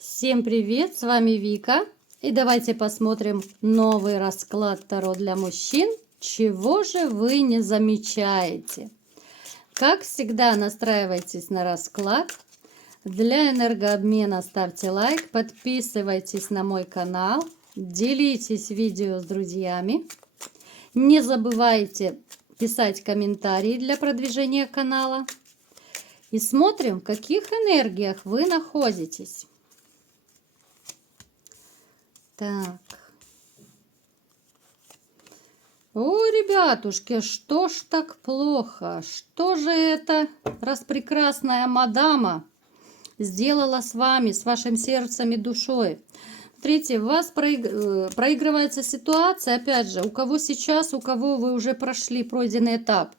Всем привет, с вами Вика. И давайте посмотрим новый расклад Таро для мужчин. Чего же вы не замечаете? Как всегда, настраивайтесь на расклад. Для энергообмена ставьте лайк, подписывайтесь на мой канал, делитесь видео с друзьями. Не забывайте писать комментарии для продвижения канала. И смотрим, в каких энергиях вы находитесь. Так. О, ребятушки, что ж так плохо? Что же это распрекрасная мадама сделала с вами, с вашим сердцем и душой? Смотрите, у вас проигрывается ситуация, опять же, у кого сейчас, у кого вы уже прошли пройденный этап.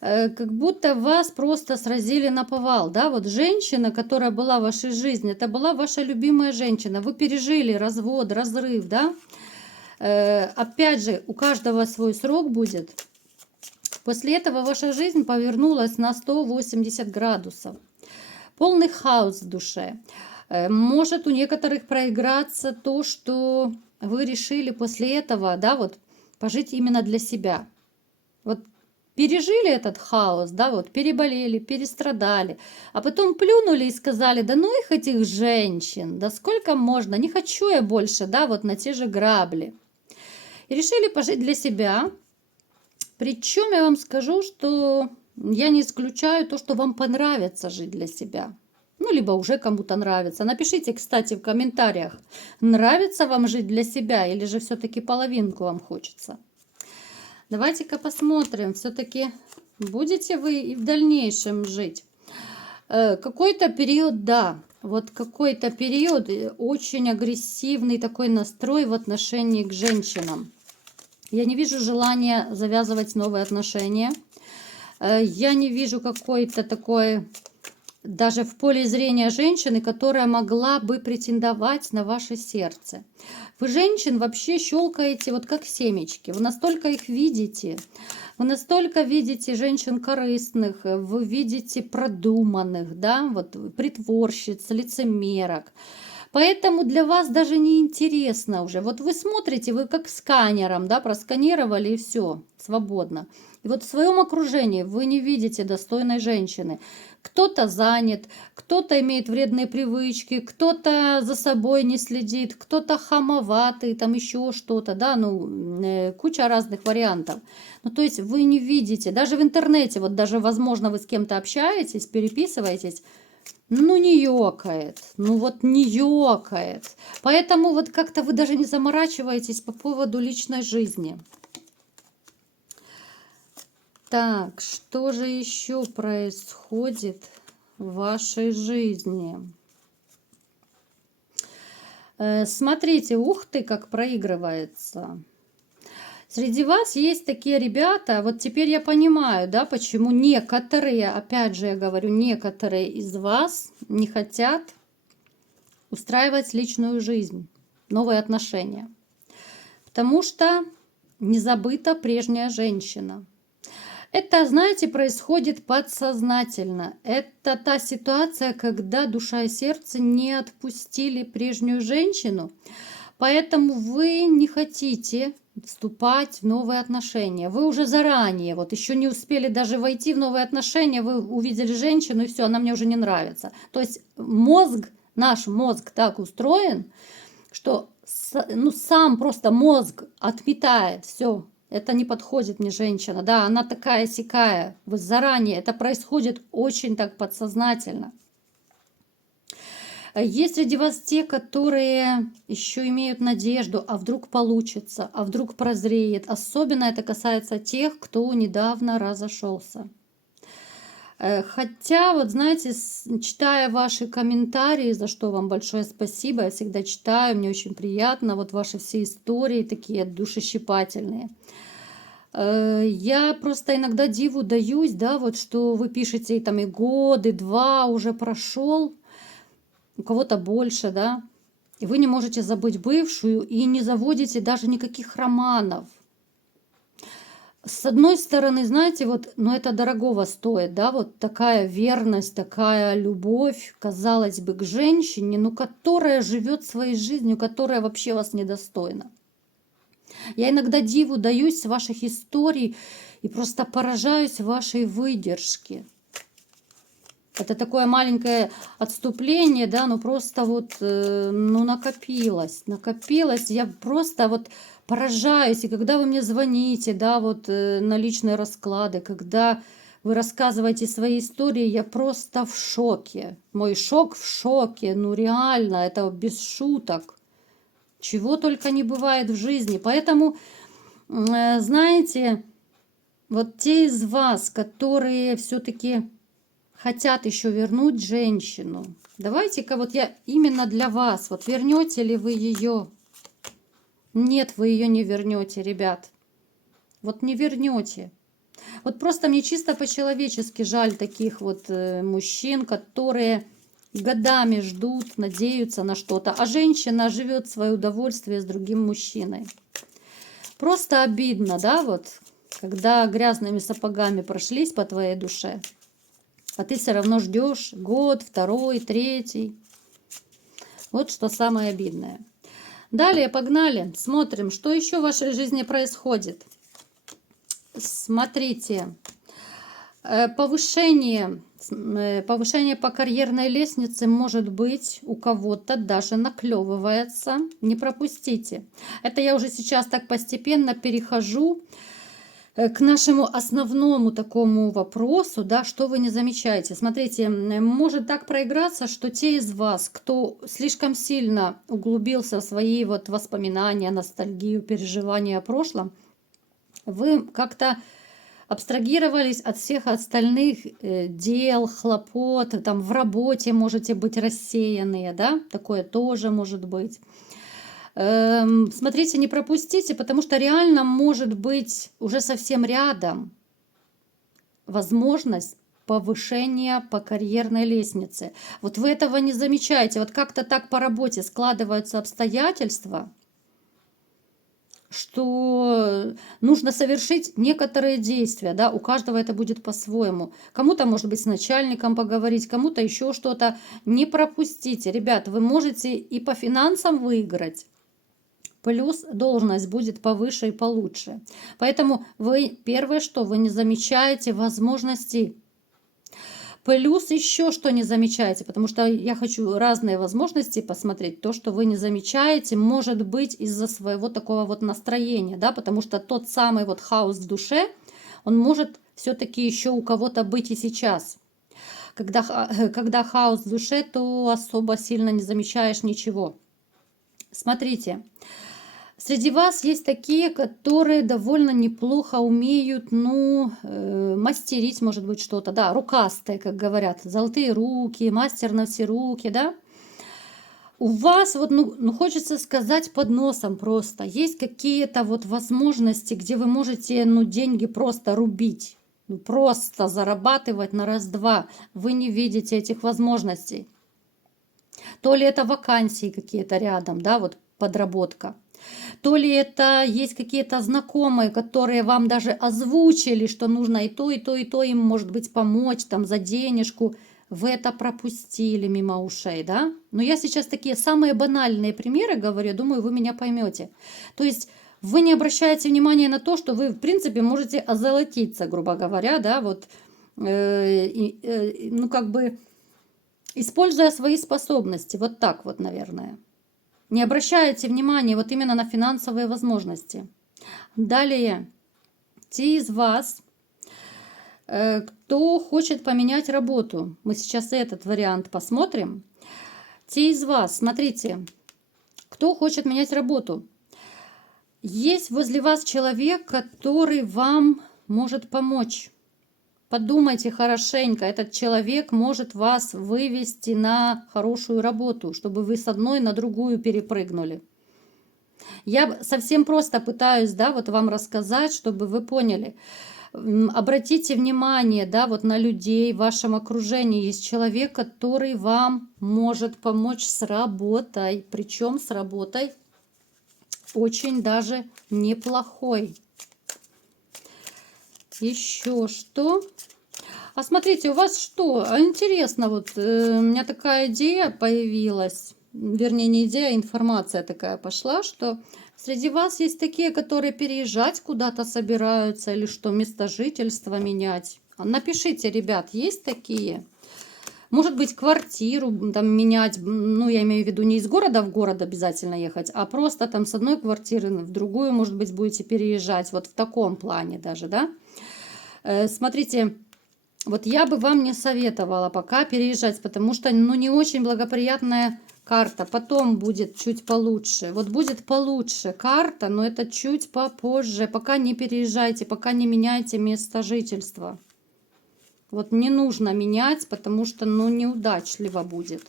Как будто вас просто сразили наповал, да, вот женщина, которая была в вашей жизни, это была ваша любимая женщина, вы пережили развод, разрыв, да, опять же, у каждого свой срок будет. После этого ваша жизнь повернулась на 180 градусов, полный хаос в душе. Может у некоторых проиграться то, что вы решили после этого, да, вот пожить именно для себя, вот. Пережили этот хаос, да, вот, переболели, перестрадали, а потом плюнули и сказали, да ну их этих женщин, да сколько можно, не хочу я больше, да, вот на те же грабли. И решили пожить для себя. Причем я вам скажу, что я не исключаю то, что вам понравится жить для себя. Ну, либо уже кому-то нравится. Напишите, кстати, в комментариях, нравится вам жить для себя или же все-таки половинку вам хочется. Давайте-ка посмотрим, все-таки будете вы и в дальнейшем жить. Какой-то период, да, вот какой-то период очень агрессивный такой настрой в отношении к женщинам. Я не вижу желания завязывать новые отношения. Я не вижу какой-то такой, даже в поле зрения женщины, которая могла бы претендовать на ваше сердце. Вы женщин вообще щелкаете вот как семечки. Вы настолько их видите. Вы настолько видите женщин корыстных, вы видите продуманных, да, вот притворщиц, лицемерок. Поэтому для вас даже не интересно уже. Вот вы смотрите, вы как сканером, да, просканировали и все, свободно. И вот в своем окружении вы не видите достойной женщины. Кто-то занят, кто-то имеет вредные привычки, кто-то за собой не следит, кто-то хамоватый, там еще что-то, да, ну, куча разных вариантов. Ну, то есть вы не видите, даже в интернете, вот даже, возможно, вы с кем-то общаетесь, переписываетесь, ну, не ёкает, ну вот не ёкает. Поэтому вот как-то вы даже не заморачиваетесь по поводу личной жизни. Так, что же еще происходит в вашей жизни? Смотрите, ух ты, как проигрывается. Среди вас есть такие ребята, вот теперь я понимаю, да, почему некоторые, опять же я говорю, некоторые из вас не хотят устраивать личную жизнь, новые отношения. Потому что не забыта прежняя женщина. Это, знаете, происходит подсознательно. Это та ситуация, когда душа и сердце не отпустили прежнюю женщину, поэтому вы не хотите вступать в новые отношения. Вы уже заранее, вот еще не успели даже войти в новые отношения, вы увидели женщину, и все, она мне уже не нравится. То есть мозг, наш мозг так устроен, что ну, сам просто мозг отметает все. Это не подходит мне женщина, да, она такая-сякая, вот заранее, это происходит очень так подсознательно. Есть среди вас те, которые еще имеют надежду, а вдруг получится, а вдруг прозреет. Особенно это касается тех, кто недавно разошелся. Хотя, вот знаете, читая ваши комментарии, за что вам большое спасибо, я всегда читаю, мне очень приятно, вот ваши все истории такие душещипательные. Я просто иногда диву даюсь, да, вот что вы пишете, там и годы, два уже прошел, у кого-то больше, да, и вы не можете забыть бывшую и не заводите даже никаких романов. С одной стороны, знаете, вот, но это дорогого стоит, да, вот такая верность, такая любовь, казалось бы, к женщине, но которая живет своей жизнью, которая вообще вас недостойна. Я иногда диву даюсь с ваших историй и просто поражаюсь вашей выдержке. Это такое маленькое отступление, да, ну просто вот, ну накопилось, я просто вот поражаюсь, и когда вы мне звоните, да, вот на личные расклады, когда вы рассказываете свои истории, я просто в шоке. Мой шок в шоке, ну реально, это без шуток. Чего только не бывает в жизни. Поэтому, знаете, вот те из вас, которые все-таки хотят еще вернуть женщину, давайте-ка вот я именно для вас, вот вернете ли вы ее? Нет, вы ее не вернете, ребят. Вот не вернете. Вот просто мне чисто по-человечески жаль таких вот мужчин, которые годами ждут, надеются на что-то, а женщина живет в свое удовольствие с другим мужчиной. Просто обидно, да, вот, когда грязными сапогами прошлись по твоей душе, а ты все равно ждешь год, второй, третий. Вот что самое обидное. Далее погнали, смотрим, что еще в вашей жизни происходит. Смотрите, повышение по карьерной лестнице может быть у кого-то даже наклевывается. Не пропустите. Это я уже сейчас так постепенно перехожу к нашему основному такому вопросу, да, что вы не замечаете. Смотрите, может так проиграться, что те из вас, кто слишком сильно углубился в свои вот воспоминания, ностальгию, переживания о прошлом, вы как-то абстрагировались от всех остальных дел, хлопот, там в работе можете быть рассеянные, да, такое тоже может быть. Смотрите, не пропустите, потому что реально может быть уже совсем рядом возможность повышения по карьерной лестнице. Вот вы этого не замечаете, вот как-то так по работе складываются обстоятельства, что нужно совершить некоторые действия, да, у каждого это будет по-своему. Кому-то, может быть, с начальником поговорить, кому-то еще что-то. Не пропустите, ребят, вы можете и по финансам выиграть, плюс должность будет повыше и получше. Поэтому вы, первое, что вы не замечаете возможности. Плюс еще что не замечаете, потому что я хочу разные возможности посмотреть. То, что вы не замечаете, может быть из-за своего такого вот настроения, да, потому что тот самый вот хаос в душе, он может все-таки еще у кого-то быть и сейчас. Когда хаос в душе, то особо сильно не замечаешь ничего. Смотрите. Среди вас есть такие, которые довольно неплохо умеют, ну, мастерить, может быть, что-то, да, рукастые, как говорят, золотые руки, мастер на все руки, да. У вас вот, ну хочется сказать под носом просто, есть какие-то вот возможности, где вы можете, ну, деньги просто рубить, ну, просто зарабатывать на раз-два. Вы не видите этих возможностей. То ли это вакансии какие-то рядом, да, вот подработка. То ли это есть какие-то знакомые, которые вам даже озвучили, что нужно и то, и то, и то им, может быть, помочь там за денежку. Вы это пропустили мимо ушей, да? Но я сейчас такие самые банальные примеры говорю, думаю, вы меня поймете. То есть вы не обращаете внимания на то, что вы, в принципе, можете озолотиться, грубо говоря, да, вот, ну, как бы, используя свои способности, вот так вот, наверное. Не обращаете внимания вот именно на финансовые возможности. Далее, те из вас, кто хочет поменять работу, мы сейчас этот вариант посмотрим. Те из вас, смотрите, кто хочет менять работу. Есть возле вас человек, который вам может помочь. Подумайте хорошенько, этот человек может вас вывести на хорошую работу, чтобы вы с одной на другую перепрыгнули. Я совсем просто пытаюсь, да, вот вам рассказать, чтобы вы поняли. Обратите внимание, да, вот на людей в вашем окружении. Есть человек, который вам может помочь с работой. Причем с работой очень даже неплохой. Еще что? А смотрите, у вас что? Интересно, вот у меня такая идея появилась, вернее, не идея, а информация такая пошла, что среди вас есть такие, которые переезжать куда-то собираются или что, место жительства менять. Напишите, ребят, есть такие? Может быть, квартиру там менять, ну, я имею в виду не из города в город обязательно ехать, а просто там с одной квартиры в другую, может быть, будете переезжать, вот в таком плане даже, да? Смотрите, вот я бы вам не советовала пока переезжать, потому что, ну, не очень благоприятная карта. Потом будет чуть получше. Вот будет получше карта, но это чуть попозже. Пока не переезжайте, пока не меняйте место жительства. Вот не нужно менять, потому что, ну, неудачливо будет.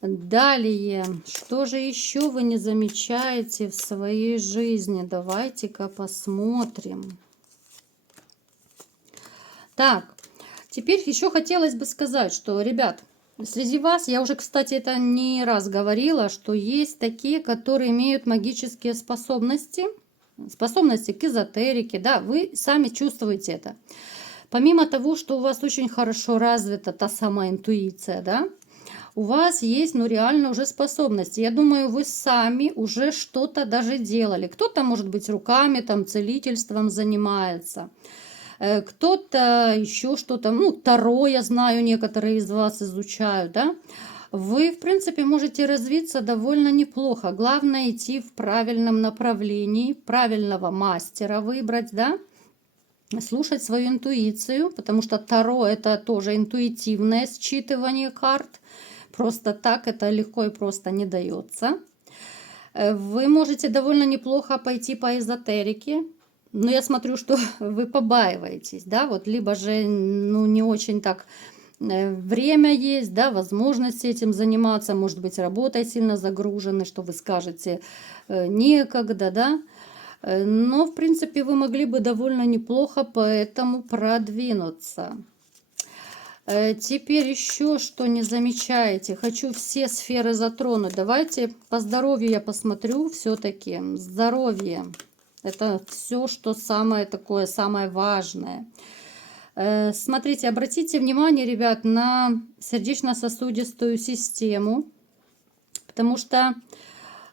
Далее, что же еще вы не замечаете в своей жизни? Давайте-ка посмотрим. Так, теперь еще хотелось бы сказать, что, ребят, среди вас, я уже, кстати, это не раз говорила, что есть такие, которые имеют магические способности, способности к эзотерике, да, вы сами чувствуете это. Помимо того, что у вас очень хорошо развита та самая интуиция, да, у вас есть, ну, реально уже способности. Я думаю, вы сами уже что-то даже делали. Кто-то, может быть, руками, там, целительством занимается. Кто-то еще что-то, ну, Таро, я знаю, некоторые из вас изучают, да. Вы, в принципе, можете развиться довольно неплохо. Главное идти в правильном направлении, правильного мастера выбрать, да. Слушать свою интуицию, потому что Таро это тоже интуитивное считывание карт. Просто так это легко и просто не дается. Вы можете довольно неплохо пойти по эзотерике. Но я смотрю, что вы побаиваетесь, да, вот либо же, ну, не очень так время есть, да, возможность этим заниматься, может быть, работой сильно загружены, что вы скажете некогда, да. Но, в принципе, вы могли бы довольно неплохо по этому продвинуться. Теперь еще что не замечаете. Хочу все сферы затронуть. Давайте по здоровью я посмотрю все-таки. Здоровье. Это все, что самое такое, самое важное. Смотрите, обратите внимание, ребят, на сердечно-сосудистую систему. Потому что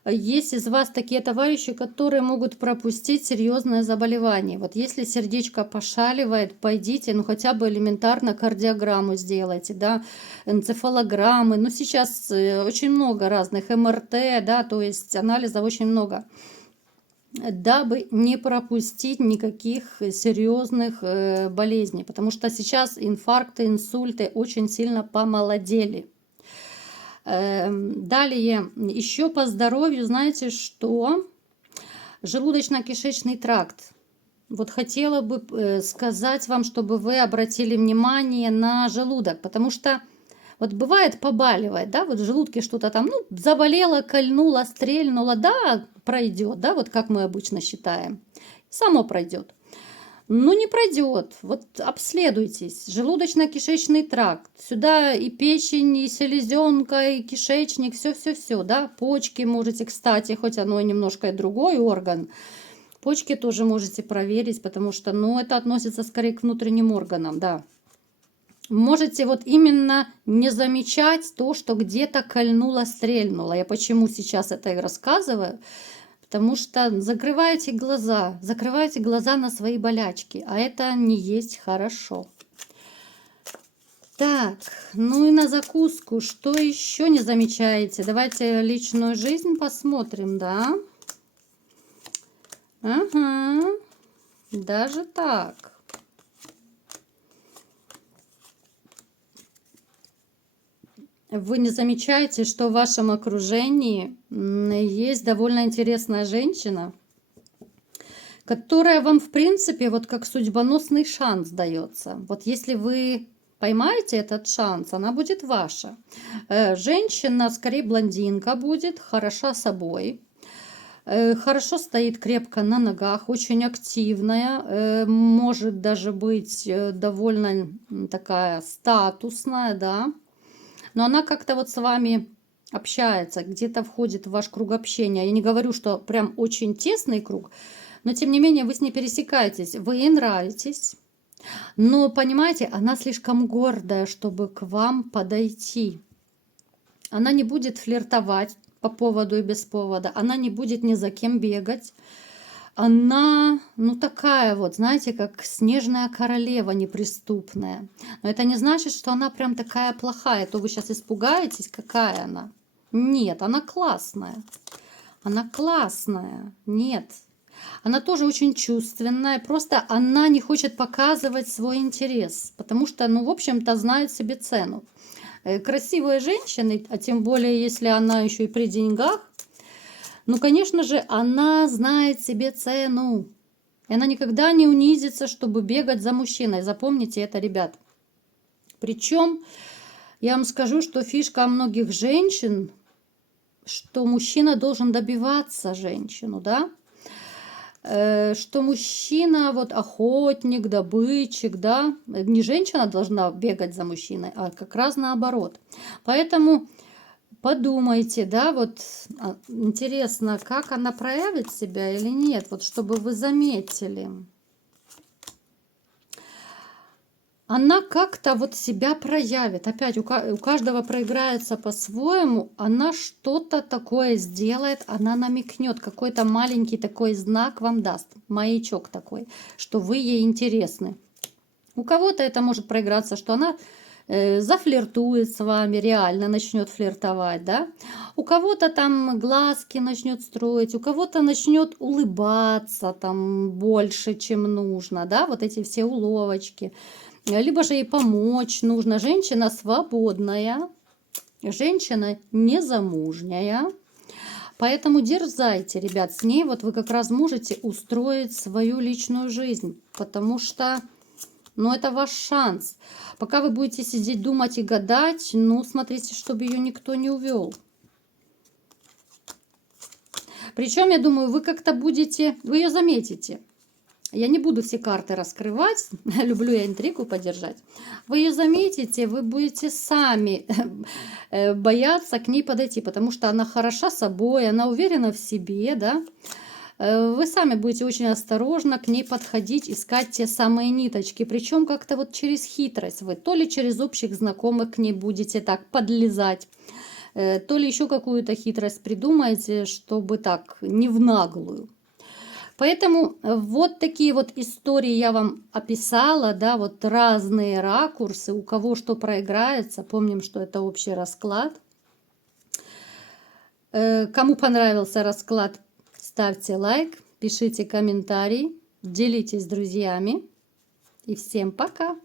есть из вас такие товарищи, которые могут пропустить серьезное заболевание. Вот если сердечко пошаливает, пойдите, ну хотя бы элементарно кардиограмму сделайте, да, энцефалограммы. Ну сейчас очень много разных МРТ, да, то есть анализов очень много, дабы не пропустить никаких серьезных болезней, потому что сейчас инфаркты, инсульты очень сильно помолодели. Далее, еще по здоровью, знаете что? Желудочно-кишечный тракт. Вот хотела бы сказать вам, чтобы вы обратили внимание на желудок, потому что вот бывает побаливает, да, вот в желудке что-то там, ну, заболело, кольнуло, стрельнуло, да, пройдет, да, вот как мы обычно считаем, само пройдет. Ну, не пройдет. Вот обследуйтесь. Желудочно-кишечный тракт. Сюда и печень, и селезенка, и кишечник, все-все-все, да. Почки можете, кстати, хоть оно и немножко и другой орган. Почки тоже можете проверить, потому что, ну, это относится скорее к внутренним органам, да. Можете вот именно не замечать то, что где-то кольнуло, стрельнуло. Я почему сейчас это и рассказываю? Потому что закрываете глаза на свои болячки, а это не есть хорошо. Так, ну и на закуску, что еще не замечаете? Давайте личную жизнь посмотрим, да? Ага, даже так. Вы не замечаете, что в вашем окружении есть довольно интересная женщина, которая вам, в принципе, вот как судьбоносный шанс дается. Вот если вы поймаете этот шанс, она будет ваша. Женщина, скорее блондинка будет, хороша собой, хорошо стоит крепко на ногах, очень активная, может даже быть довольно такая статусная, да. Но она как-то вот с вами общается, где-то входит в ваш круг общения. Я не говорю, что прям очень тесный круг, но тем не менее вы с ней пересекаетесь, вы ей нравитесь. Но, понимаете, она слишком гордая, чтобы к вам подойти. Она не будет флиртовать по поводу и без повода. Она не будет ни за кем бегать. Она, ну, такая вот, знаете, как снежная королева неприступная. Но это не значит, что она прям такая плохая. То вы сейчас испугаетесь, какая она. Нет, она классная. Она классная. Нет. Она тоже очень чувственная. Просто она не хочет показывать свой интерес. Потому что, ну, в общем-то, знает себе цену. Красивая женщина, а тем более, если она еще и при деньгах, ну, конечно же, она знает себе цену. И она никогда не унизится, чтобы бегать за мужчиной. Запомните это, ребят. Причем, я вам скажу, что фишка многих женщин, что мужчина должен добиваться женщину, да? Что мужчина, вот охотник, добытчик, да? Не женщина должна бегать за мужчиной, а как раз наоборот. Поэтому... Подумайте, да, вот интересно, как она проявит себя или нет, вот чтобы вы заметили. Она как-то вот себя проявит. Опять у каждого проиграется по-своему. Она что-то такое сделает, она намекнет, какой-то маленький такой знак вам даст, маячок такой, что вы ей интересны. У кого-то это может проиграться, что она зафлиртует с вами, реально начнет флиртовать, да. У кого-то там глазки начнет строить, у кого-то начнет улыбаться там больше, чем нужно, да, вот эти все уловочки. Либо же ей помочь нужно. Женщина свободная, женщина незамужняя. Поэтому дерзайте, ребят, с ней вот вы как раз можете устроить свою личную жизнь, потому что... Но это ваш шанс. Пока вы будете сидеть, думать и гадать, ну, смотрите, чтобы ее никто не увел. Причем, я думаю, вы как-то будете, вы ее заметите. Я не буду все карты раскрывать, люблю я интригу подержать. Вы ее заметите, вы будете сами бояться к ней подойти, потому что она хороша собой, она уверена в себе, да. Вы сами будете очень осторожно к ней подходить, искать те самые ниточки. Причем как-то вот через хитрость вы, то ли через общих знакомых к ней будете так подлезать, то ли еще какую-то хитрость придумаете, чтобы так не в наглую. Поэтому вот такие вот истории я вам описала, да, вот разные ракурсы, у кого что проиграется. Помним, что это общий расклад. Кому понравился расклад, ставьте лайк, пишите комментарий, делитесь с друзьями. И всем пока!